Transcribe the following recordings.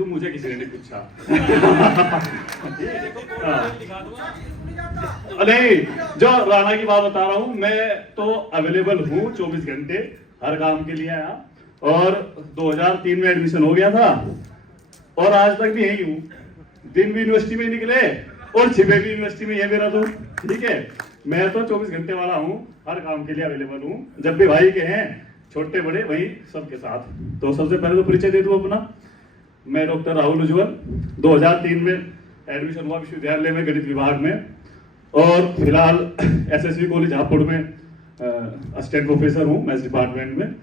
तो मुझे किसी ने नहीं पूछा। नहीं, जो राणा की बात बता रहा हूँ, मैं तो अवेलेबल हूँ 24 घंटे हर काम के लिए आया, और 2003 में एडमिशन हो गया था और आज तक भी यही हूँ। दिन भी यूनिवर्सिटी में निकले और छिपे भी यूनिवर्सिटी में, है मेरा तो ठीक है। मैं तो 24 घंटे वाला हूँ, हर काम के लिए अवेलेबल हूँ। जब भी भाई के हैं छोटे बड़े वही सबके साथ। तो सबसे पहले तो परिचय दे दूँ अपना। मैं डॉक्टर राहुल उज्ज्वल, 2003 में एडमिशन हुआ विश्वविद्यालय में गणित विभाग में, और फिलहाल एसएसवी कॉलेज हापुड़ में असिस्टेंट प्रोफेसर हूँ मैथ्स डिपार्टमेंट में।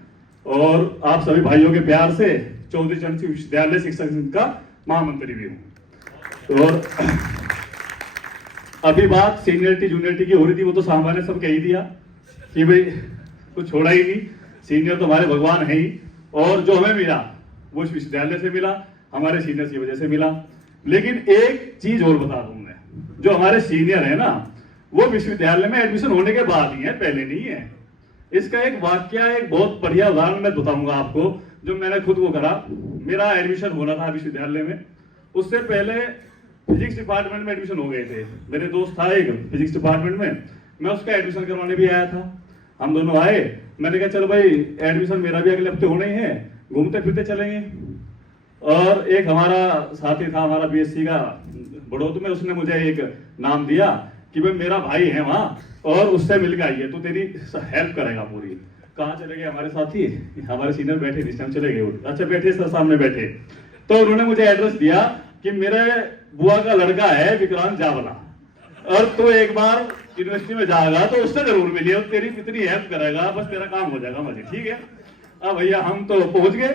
और आप सभी भाइयों के प्यार से चौधरी चरण सिंह विश्वविद्यालय शिक्षक संघ का महामंत्री भी हूँ। और अभी बात सीनियरिटी जूनियरिटी की हो रही थी, वो तो सामान्य सब कह ही दिया कि भाई कुछ छोड़ा ही नहीं। सीनियर तो हमारे भगवान है ही, और जो हमें मिला वो इस विश्वविद्यालय से मिला, हमारे सीनियर्स की वजह से मिला। लेकिन एक चीज और बता दूं मैं, जो हमारे सीनियर है ना, वो विश्वविद्यालय में एडमिशन होने के बाद ही है, पहले नहीं है। इसका एक वाक्य, एक बहुत बढ़िया उदाहरण मैं बताऊंगा आपको, जो मैंने खुद को करा। मेरा एडमिशन होना था विश्वविद्यालय में, उससे पहले फिजिक्स डिपार्टमेंट में एडमिशन हो गए थे। मेरे दोस्त था एक फिजिक्स डिपार्टमेंट में, मैं उसका एडमिशन करवाने भी आया था। हम दोनों आए, मैंने कहा चलो भाई एडमिशन मेरा भी अगले हफ्ते होना ही है, घूमते फिरते चलेंगे। और एक हमारा साथी था, हमारा बीएससी का बड़ौद में, उसने मुझे एक नाम दिया कि भाई मेरा भाई है वहाँ और उससे मिल के आइए, तो तेरी हेल्प करेगा पूरी। कहाँ चले गए हमारे साथी, हमारे सीनियर बैठे इस टाइम चले गए। अच्छा बैठे सर, सामने बैठे। तो उन्होंने मुझे एड्रेस दिया कि मेरे बुआ का लड़का है विक्रांत जावला, और तो एक बार यूनिवर्सिटी में जाएगा तो उससे जरूर मिलिए, तेरी इतनी हेल्प करेगा, बस तेरा काम हो जाएगा। मुझे ठीक है। अब भैया हम तो पहुंच गए।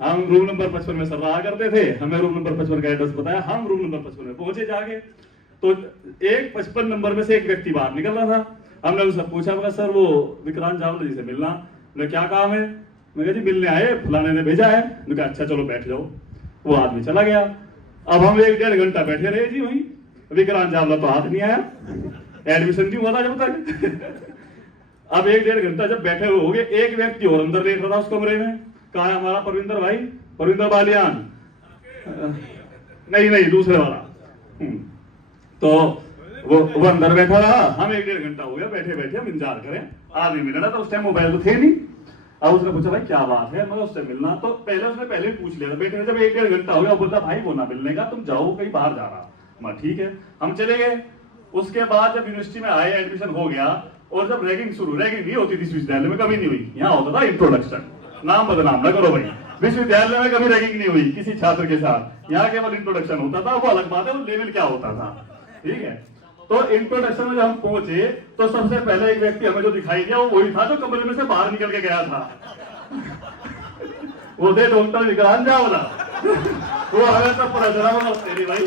हम रूम नंबर 55 में सर रहा करते थे, हमें रूम नंबर 55 का एड्रेस बताया, हम रूम नंबर 55 में पहुंचे जाके। तो एक 55 नंबर में से एक व्यक्ति बाहर निकल रहा था। हमने उससे पूछा, सर वो विक्रांत जावला जी से मिलना। मैं क्या काम है? मैं कहा जी मिलने आए, फलाने ने भेजा है। मैं कहा अच्छा चलो बैठ जाओ। वो आदमी चला गया। अब हम 1-1.5 घंटा बैठे रहे जी वहीं। विक्रांत जावला तो हाथ नहीं आया, एडमिशन नहीं हुआ था जब तक। अब 1-1.5 घंटा जब बैठे हुए हो गए, एक व्यक्ति और अंदर देख रहा था उस कमरे में। कहा है हमारा परविंदर भाई, परविंदर बालियान? नहीं दूसरे वाला। तो वो अंदर बैठा रहा। हम 1-1.5 घंटा हो गया बैठे बैठे, हम इंतजार करें, आदमी मिलना था। उस टाइम मोबाइल तो थे नहीं। अब उसने पूछा भाई क्या बात है, मैं उससे मिलना। तो उसने पहले पूछ लिया था बैठे। जब 1-1.5 घंटा हो गया, बोलता भाई वो ना मिलने का, तुम जाओ कहीं बाहर जा रहा। मैं ठीक है, हम चले गए। उसके बाद जब यूनिवर्सिटी में आए, एडमिशन हो गया, और जब रैगिंग नहीं होती थी विश्वविद्यालय में, कभी नहीं हुई। यहाँ होता था इंट्रोडक्शन, नाम बदनाम ना करो भाई, विश्वविद्यालय में कभी रैगिंग नहीं हुई किसी छात्र के साथ। यहाँ केवल इंट्रोडक्शन होता था, वो अलग बात है, वो लेवल क्या होता था। ठीक है। तो इंट्रोडक्शन में जब हम पहुंचे, तो सबसे पहले एक व्यक्ति हमें जो दिखाई दिया वो वही था जो कमरे में से बाहर निकल के गया था। वो थे डॉक्टर विक्रांत जावला। वो हमें सब पता चला, तेरी भाई।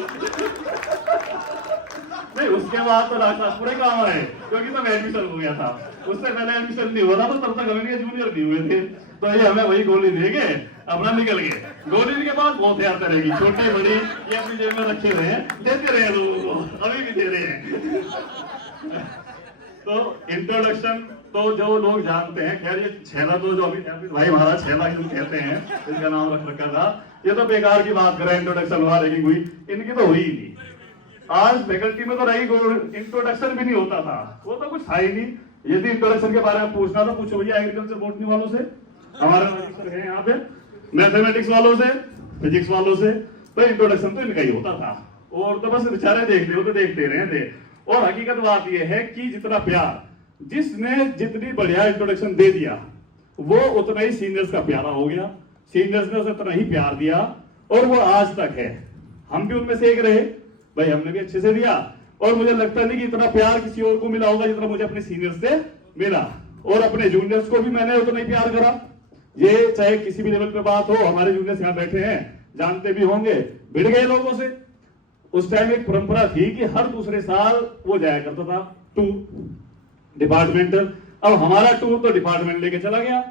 नहीं, उसके बाद तो डॉक्टर पूरे काम आए, क्योंकि तब एडमिशन हो गया था। उससे पहले एडमिशन नहीं हुआ था, तो तब तक हमें जूनियर नहीं हुए थे। तो ये हमें वही गोली देके अपना निकल गए। गोली के बाद बहुत याद रहेगी, छोटी बड़ी ये अपनी जेब में रखे हुए हैं, देते रहे लोगों को, अभी भी दे रहे हैं। तो इंट्रोडक्शन तो जो लोग जानते हैं, खैर ये छेला तो जो अभी भाई हमारा छेला क्यों कहते हैं, इसका नाम रख रखा था, ये तो बेकार की बात करें। इंट्रोडक्शन हुआ रही हुई, इनकी तो हुई ही नहीं। आज फैकल्टी में तो रही इंट्रोडक्शन भी नहीं होता था, वो तो कुछ था ही नहीं। यदि इंट्रोडक्शन के बारे में पूछना तो पूछो भैया एग्रीकल्चर बॉटनी वालों से, हमारे सर हैं यहाँ पे, मैथमेटिक्स वालों से, फिजिक्स वालों से। तो इंट्रोडक्शन तो इनका ही होता था, और तो बस बेचारे देखते हो तो देखते रहे थे। और हकीकत बात यह है कि जितना प्यार, जिसने जितनी बढ़िया इंट्रोडक्शन दे दिया, वो उतना ही सीनियर्स का प्यारा हो गया। सीनियर्स ने उसे उतना ही प्यार दिया, और वो आज तक है। हम भी उनमें से एक रहे भाई, हमने भी अच्छे से दिया। और मुझे लगता नहीं कि इतना प्यार किसी और को मिला होगा जितना मुझे अपने सीनियर्स से मिला। और अपने जूनियर्स को भी मैंने उतना ही प्यार करा। ये चाहे किसी भी लेवल पे बात हो, हमारे जूनियर्स यहाँ बैठे हैं, जानते भी होंगे, भिड़ गए लोगों से। उस टाइम एक परंपरा थी कि हर दूसरे साल वो जाया करता था टूर डिपार्टमेंटल। अब हमारा टूर तो डिपार्टमेंट लेके चला गया।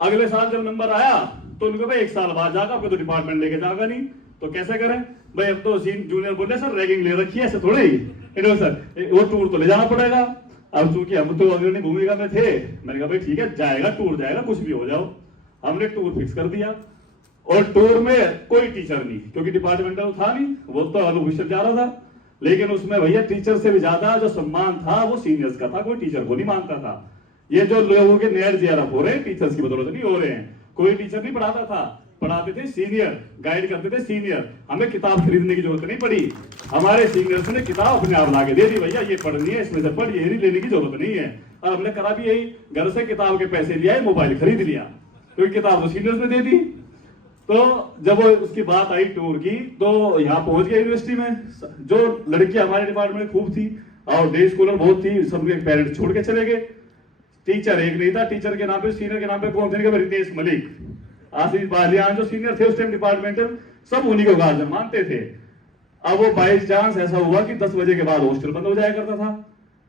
अगले साल जब नंबर आया तो उनको भाई 1 साल बाद जागा, आपको तो डिपार्टमेंट लेके जागा नहीं, तो कैसे करें भाई। अब तो जूनियर बोले सर रैगिंग ले रखी है, ऐसे थोड़े ही सर वो टूर तो ले जाना पड़ेगा। अब चूंकि हम तो अग्रणी भूमिका में थे, मैंने कहा भाई ठीक है, जाएगा टूर जाएगा, कुछ भी हो जाओ। हमने टूर फिक्स कर दिया, और टूर में कोई टीचर नहीं, क्योंकि डिपार्टमेंटल था नहीं, वो तो अनुभूषण जा रहा था। लेकिन उसमें भैया टीचर से भी ज्यादा जो सम्मान था वो सीनियर्स का था, कोई टीचर को नहीं मानता था। ये जो लोगों के नेट जेआरएफ हो रहे हैं टीचर्स की बदौलत नहीं हो रहे हैं। कोई टीचर नहीं पढ़ाता था, पढ़ाते थे सीनियर, गाइड करते थे सीनियर। हमें किताब खरीदने की जरूरत नहीं पड़ी, हमारे सीनियर्स ने किताब अपने आप लाके दे दी, भैया ये पढ़नी है इसमें से पढ़, ये नहीं लेने की जरूरत नहीं है। और हमने करा भी यही, घर से किताब के पैसे लिया, मोबाइल खरीद लिया, क्योंकि किताब तो सीनियर्स ने दे दी। तो जब उसकी बात आई टूर की, तो यहाँ पहुंच गए यूनिवर्सिटी में। जो लड़की हमारे डिपार्टमेंट में खूब थी और डे स्कॉलर बहुत थी, सबके पेरेंट्स छोड़ के चले गए। टीचर एक नहीं था, टीचर के नाम पे, सीनियर के नाम पे कौन थे? रितेश मलिक, आशीष बालियान, जो सीनियर थे उस टाइम डिपार्टमेंटल, सब उन्हीं को गार्जियन मानते थे। अब वो बाई चांस ऐसा हुआ कि 10 बजे के बाद हॉस्टल बंद हो जाया करता था,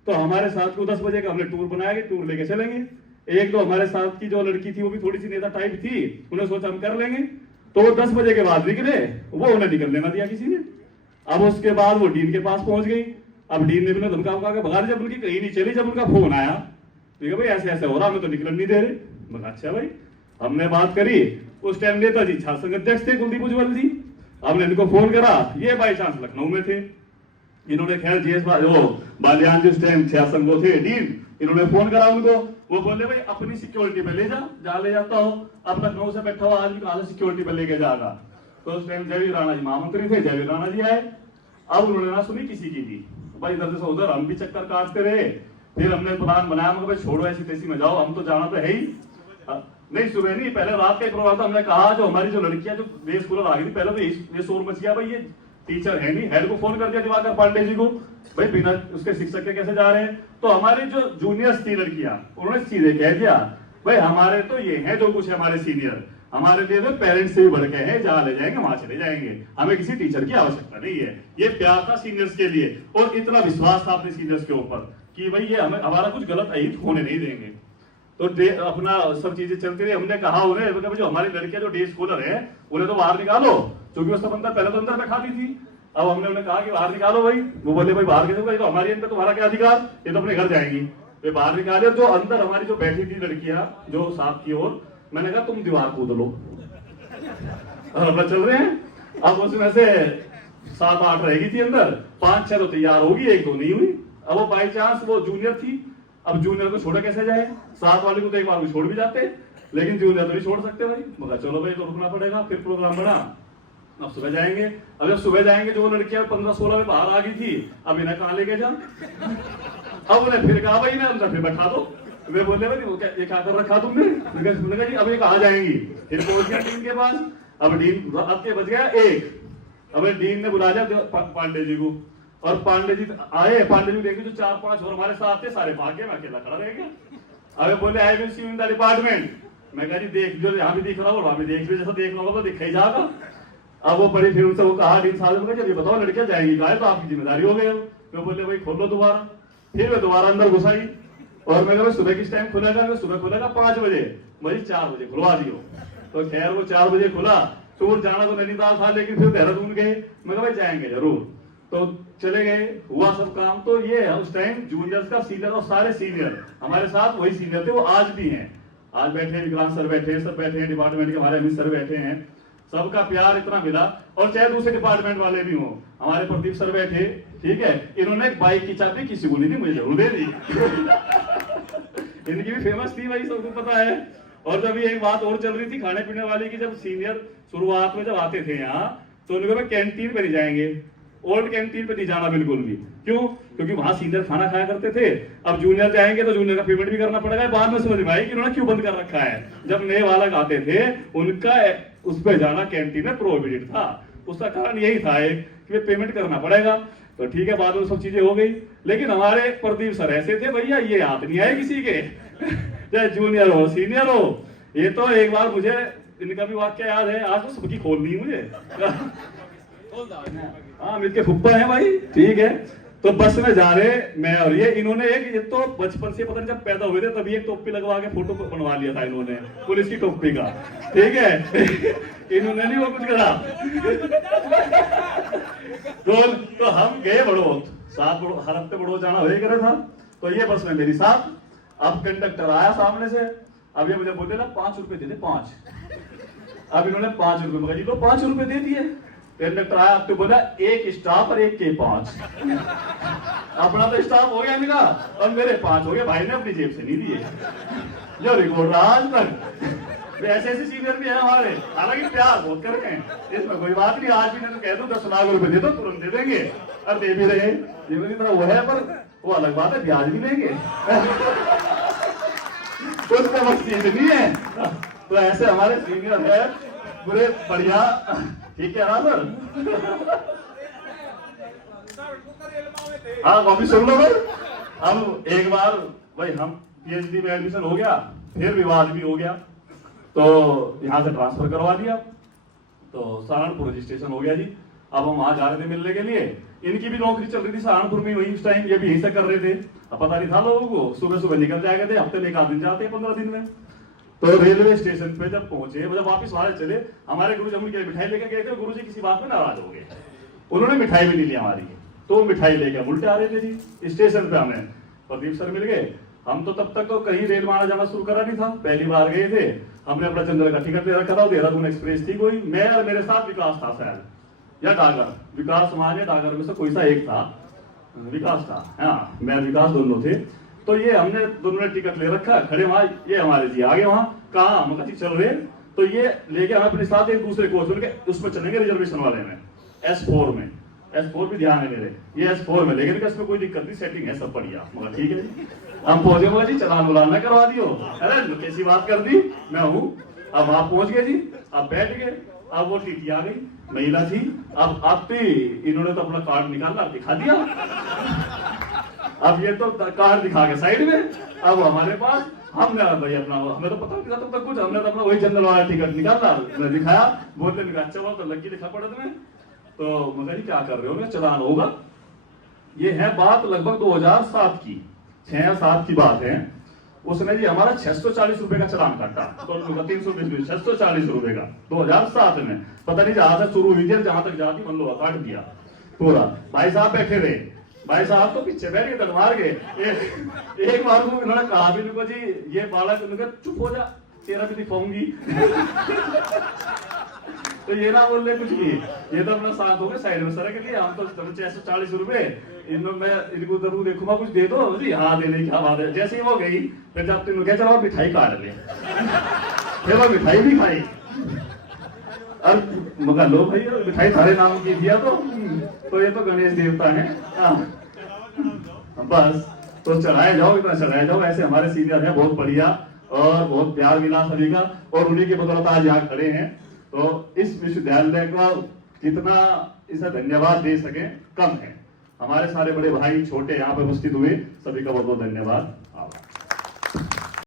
तो हमारे साथ को 10 बजे का हमने टूर बनाया कि टूर लेके चलेंगे। एक तो हमारे साथ की जो लड़की थी वो भी थोड़ी सी नेता टाइप थी, उन्हें सोचा हम कर लेंगे, तो वो 10 बजे के बाद निकले, वो उन्हें निकलने ना दिया किसी ने। अब उसके बाद वो डीन के पास पहुंच गई। अब डीन ने भी उन्हें धमका के भगा दिया, जब उनकी कहीं नहीं चली। जब उनका फोन आया, ठीक है भाई ऐसे ऐसे हो रहा, हमें तो निकलने नहीं दे रहे। मगर अच्छा भाई, हमने बात करी। उस टाइम नेताजी छात्र संघ अध्यक्ष थे कुलदीप उज्ज्वल जी, हमने इनको फोन करा, ये बाई चांस लखनऊ में थे। इन्होंने खैर जीएस बालियान जिस टाइम छात्र संघ थे डीन, इन्होंने फोन करा उनको, वो बोले भाई अपनी सिक्योरिटी पे ले जा, जहां ले जाता हो। अब लखनऊ से बैठा हुआ आदमी कहां से सिक्योरिटी पे लेके जाएगा? तो उस टाइम जयवीर राणा जी महामंत्री थे, जयवीर राणा जी आए। अब उन्होंने ना सुनी किसी की भी, भाई इधर से उधर हम भी चक्कर काटते रहे। फिर हमने प्लान बनाया, मगर भाई छोड़ो ऐसी तैसी में जाओ, हम तो जाना तो है ही। नहीं सुबह नहीं, पहले रात का ही प्रोग्राम था। हमने कहा जो हमारी जो लड़कियां जो डे स्कॉलर आ गई थी, पहले तो ये शोर मच गया, भाई ये टीचर है नहीं। हेड को फोन कर दिया दिवाकर पांडे जी को, भाई बिना उसके शिक्षक के कैसे जा रहे हैं? तो हमारी जो जूनियर्स थी लड़कियां, उन्होंने सीधे कह दिया, भाई हमारे तो ये है जो कुछ है हमारे सीनियर, हमारे लिए तो पेरेंट्स से भी बढ़ के हैं, जहां ले जाएंगे वहां चले जाएंगे, हमें किसी टीचर की आवश्यकता नहीं है। ये प्यार था सीनियर्स के लिए, और इतना विश्वास था अपने सीनियर्स के ऊपर कि भाई ये हमें हमारा कुछ गलत अहित होने नहीं देंगे। तो अपना सब चीजें चलती रही। हमने कहा उन्हें, जो हमारी लड़कियां जो डे स्कॉलर है उन्हें तो बाहर निकालो, क्योंकि वो सब अंदर पहले तो अंदर बैठा दी थी। अब हमने उन्हें कहा कि बाहर निकालो भाई, वो बोले भाई बाहर कैसे? तो हमारी अंदर तुम्हारा क्या अधिकार, ये तो अपने घर जाएंगी। वे बाहर निकाले। जो अंदर हमारी जो बैठी थी लड़कियां जो साथ की ओर, मैंने कहा तुम दीवार कूद लो, और अपना चल रहे हैं। अब उसमें से 7-8 रहेगी थी अंदर, 5-6 तो तैयार होगी, 1-2 नहीं हुई। अब वो बाई चांस वो जूनियर थी, अब जूनियर को छोड़ा कैसे जाए? 7 वाले को तो एक बार भी छोड़ भी जाते, लेकिन जूनियर तो नहीं छोड़ सकते भाई। मगर चलो भाई तो रुकना पड़ेगा। फिर प्रोग्राम बना, अब सुबह जाएंगे। अब जब सुबह जाएंगे, जो लड़कियां 15-16 में बाहर आ गई थी, अब इन्हें कहां लेके जा? अब उन्हें फिर कहा भाई इन्हें अंदर फिर बैठा दो। वे बोले भाई ये क्या कर रखा तुमने? जी अब ये कहां जाएंगी? फिर पहुंच गया डीन के पास। अब डीन अब के बच गया 1। अब डीन ने बुला लिया पांडे जी को, और पांडे जी आए। पांडे जी देखे जो 4-5 और हमारे साथ थे, सारे भाग गए, मैं अकेला खड़ा रह गया। अब बोले I will see you in the department. मैं कहा जी देख, जो यहाँ भी दिख रहा हो वहां भी देख लो, जैसा देख रहा होगा तो दिखा ही जाएगा। अब वो बड़ी फिर उनसे वो कहा डीन साहब ने, ये बताओ लड़कियां जाएंगी कहा है? तो आपकी जिम्मेदारी हो गई। तो बोले भाई खोलो दोबारा। फिर वे दोबारा अंदर घुसाई, और मैं कहा सुबह किस टाइम खुलेगा? सुबह खुलेगा 5 बजे। मुझे 4 बजे खुलवा दियो। तो खैर वो 4 बजे खुला। टूर जाना तो नैनीताल था, लेकिन फिर देहरादून गए। मैं कहा भाई जाएंगे जरूर, तो चले गए, हुआ सब काम। तो ये है उस टाइम जूनियर्स का सीनियर, और सारे सीनियर हमारे साथ वही सीनियर थे, वो आज भी हैं। आज बैठे विक्रांत सर बैठे हैं, सब बैठे हैं, डिपार्टमेंट के हमारे अमित सर बैठे हैं। सबका प्यार इतना मिला। और चाहे दूसरे डिपार्टमेंट वाले भी हों, हमारे प्रदीप सर बैठे, ठीक है, इन्होंने बाइक की चाबी किसी को नहीं दी, मुझे जरूर दे दी। इनकी भी फेमस थी भाई, सबको पता है। और जब एक बात और चल रही थी खाने पीने वाली की, जब सीनियर शुरुआत में जब आते थे यहाँ, तो उन्होंने कहा कैंटीन पे नहीं जाएंगे, ओल्ड कैंटीन पे नहीं जाना बिल्कुल भी। क्यों? क्योंकि वहां सीनियर खाना खाया करते थे। अब जूनियर जाएंगे तो जूनियर का पेमेंट भी करना पड़ेगा। बाद में समझ में आई कि उन्होंने क्यों बंद कर रखा है। जब नए वाला आते थे उनका उस पर जाना कैंटीन में प्रोहिबिटेड था। उसका कारण यही था कि पेमेंट करना पड़ेगा। तो ठीक है, बाद में सब चीजें हो गई। लेकिन हमारे प्रदीप सर ऐसे थे, भैया ये हाथ नहीं आए किसी के, चाहे जूनियर हो सीनियर हो। ये तो एक बार मुझे इनका भी वाक्य याद है, आज तो सबकी खोलनी है मुझे। हाँ मिल के फुप्पा है भाई, ठीक है। तो बस में जा रहे मैं और ये, इन्होंने ये तो बचपन से पता नहीं जब पैदा हुए थे तभी एक टोपी लगवा के फोटो बनवा लिया था इन्होंने, पुलिस की टोपी का, ठीक है। इन्होंने नहीं वो कुछ करा। तो हम गए बड़ोत, साथ हर हफ्ते बड़ोत जाना हो कर था। तो ये बस में मेरी साथ, अब कंडक्टर आया सामने से, अब ये मुझे बोलते ना 5 रुपए दे दे 5। अब इन्होंने 5 रुपए मगा जी लो 5 रुपए दे दिए। कंडक्टर आया तो बोला एक स्टाफ और एक के 5। अपना तो स्टाफ हो गया मेरा और मेरे 5 हो गए, भाई ने अपनी जेब से नहीं दिए। जो रिकॉर्ड रहा आज तक। ऐसे ऐसे सीनियर भी है हमारे, हालांकि प्यार बहुत कर रहे हैं, इसमें कोई बात नहीं। आज भी मैं तो कह दूं 10 लाख रुपए दे दो तुरंत दे देंगे और दे भी रहे। जीवन की तरह वो है, पर वो अलग बात है, ब्याज भी लेंगे। उसमें मस्ती नहीं है। तो ऐसे हमारे सीनियर है पूरे बढ़िया। ठीक है ना सर? हाँ कॉपी सुन लो भाई। अब एक बार भाई हम पीएचडी में एडमिशन हो गया, फिर विवाद भी हो गया, तो यहाँ से ट्रांसफर करवा दिया, तो सहारनपुर रजिस्ट्रेशन हो गया जी। अब हम वहां जा रहे थे मिलने के लिए, इनकी भी नौकरी चल रही थी सहारनपुर में वही उस टाइम, ये भी यहीं से कर रहे थे। अब पता नहीं था लोगों को, सुबह सुबह निकल जाएगा थे, हफ्ते में 1 आध दिन जाते हैं 15 दिन में। तो रेलवे स्टेशन पे जब पहुंचे, जब वापस वहां चले, हमारे गुरु जी उनके मिठाई लेकर गए थे, गुरु जी किसी बात में नाराज हो गए, उन्होंने मिठाई भी नहीं ली हमारी, तो मिठाई लेकर उल्टे आ रहे थे जी स्टेशन पे। हमें प्रदीप सर मिल गए। हम तो तब तक तो कहीं रेल मार्ग जाना शुरू करा नहीं था, पहली बार गए थे। हमने अपना जनरल का टिकट ले रखा था, देहरादून एक्सप्रेस थी कोई, मैं और मेरे साथ विकास था शायद या डागर, विकास समाज या डागर में से कोई सा एक था, विकास था, हाँ मैं विकास दोनों थे। तो ये हमने दोनों ने टिकट ले रखा, खड़े वहां, ये हमारे जी आगे वहां कहा हम कहा चल रहे, तो ये लेके हम अपने साथ एक दूसरे कोच में उसमें चलेंगे रिजर्वेशन वाले में, S4 में। S4 भी ध्यान है मेरे, ये S4 में, लेकिन इसमें कोई दिक्कत नहीं, सेटिंग है सब बढ़िया। मगर ठीक है जी, हम पहुंचे, मगर जी चलान उलान ना करवा दियो। अरे कैसी बात कर दी, मैं हूँ। अब आप पहुंच गए जी, अब बैठ गए। अब वो टीटी आ गई, महिला थी। अब आते इन्होंने तो अपना कार्ड निकाला, दिखा दिया। अब ये तो कार्ड दिखा के साइड में, अब हमारे पास, हमने भाई अपना, हमें तो पता नहीं था तब तक कुछ, हमने तो अपना वही जनरल वाला टिकट निकाला, दिखाया, बोलते अच्छा हुआ तो लगी लिखा पड़ा तुम्हें। तो मुझे क्या कर रहे हो, चलान होगा। ये है बात लगभग 2007 की, 6 या 7 की बात है। उसने जी हमारा 640 रुपए का चलान काटा, तो 320, 640 रुपए का 2007 में। पता नहीं जहां से शुरू हुई थी जहां तक जाती मन लो काट दिया पूरा। भाई साहब बैठे रहे, भाई साहब तो पीछे बैठ गए, मार गए। एक बार को इन्होंने कहा भी उनको जी ये बालक, चुप हो जा तेरा भी दिखाऊंगी। तो ये ना बोल रहे कुछ भी, ये तो अपना साथ हो गए साइड में सर के लिए। हम तो 640 रुपए मैं इनको जरूर देखूंगा, कुछ दे दो जी। हाँ देने की बात है। जैसे ही वो गई, फिर जब तुम क्या चलो मिठाई काट ले, फिर वो मिठाई भी खाई। अब मगर लो भाई मिठाई थारे नाम की दिया, तो ये तो गणेश देवता है। बस तो चढ़ाए जाओ, इतना चढ़ाए जाओ। ऐसे हमारे सीनियर है बहुत बढ़िया, और बहुत प्यार मिला सभी का, और उन्हीं की बदौलत आज यहाँ खड़े हैं। तो इस विश्वविद्यालय का कितना इसे धन्यवाद दे सके कम है। हमारे सारे बड़े भाई छोटे यहाँ पर उपस्थित हुए, सभी का बहुत बहुत धन्यवाद।